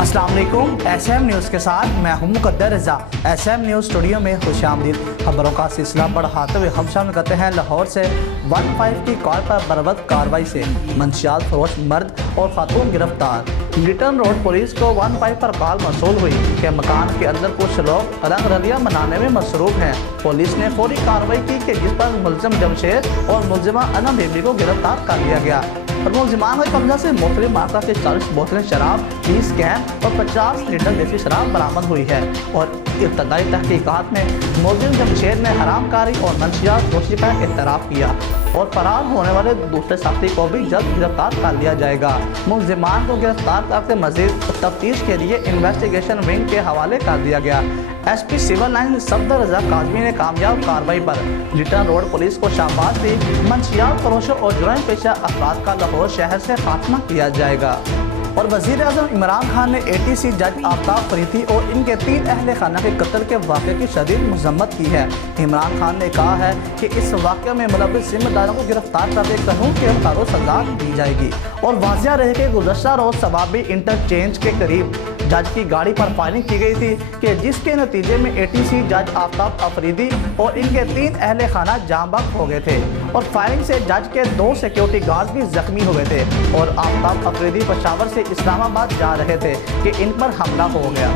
अस्सलाम वालेकुम। SM news के साथ मैं हूं मुकद्दर रज़ा। SM न्यूज़ स्टूडियो में खुशामदीद। खबरों का सिलसिला बढ़ाते हुए हम शामिल करते हैं लाहौर से 15 की कॉल पर बरवक्त कार्रवाई से मंशियात फरोश मर्द और खातून गिरफ्तार। लिटन रोड पुलिस को 15 पर कॉल मौसूल हुई कि मकान के अंदर कुछ लोग रंग रलियां मनाने में मसरूफ हैं। पुलिस ने फौरी कार्रवाई की कि जिस पर मुलजिम जमशेद और मुलजिमा अनम बेबी को गिरफ्तार कर लिया गया। और मुलजिमान के कब्जा से मुख्तलिफ मात्रा से 40 बोतलें शराब, 30 कैन और 50 लीटर देसी शराब बरामद हुई है। और इब्तदाई तहकीकात में मुलजिम जमशेद ने हरामकारी और मंशियात फरोशी का एतराफ़ किया और फरार होने वाले दूसरे साथी को भी जल्द गिरफ्तार कर लिया जाएगा। मुलजिमान को गिरफ्तार करके मजीद तफ्तीश के लिए इन्वेस्टिगेशन विंग के हवाले कर दिया गया। SP सिविल लाइन सफदर रजा काजमी ने कामयाब कार्रवाई पर लिटन रोड पुलिस को शाबाश दी। मंशियात फरोशों और जुर्म पेशा अफराद का लाहौर शहर से खात्मा किया जाएगा। और वज़ीर आज़म इमरान खान ने ATC जज आफ्ताब फरीदी और इनके 3 अहले खाना के कत्ल के वाक़े की शदीद मज़म्मत की है। इमरान खान ने कहा है कि इस वाक़े में मुलव्विस ज़िम्मेदारों को गिरफ्तार करके कानून के मुताबिक सज़ा दी जाएगी। और वाज़िया रहे कि गुज़श्ता रोज़ सवाबी इंटरचेंज के करीब जज की गाड़ी पर फायरिंग की गई थी कि जिसके नतीजे में ATC जज आफ्ताब अफरीदी और इनके 3 अहले खाना जाँ बहक हो गए थे। और फायरिंग से जज के 2 सिक्योरिटी गार्ड भी जख्मी हो गए थे। और आफ्ताब अफरीदी पेशावर से इस्लामाबाद जा रहे थे कि इन पर हमला हो गया।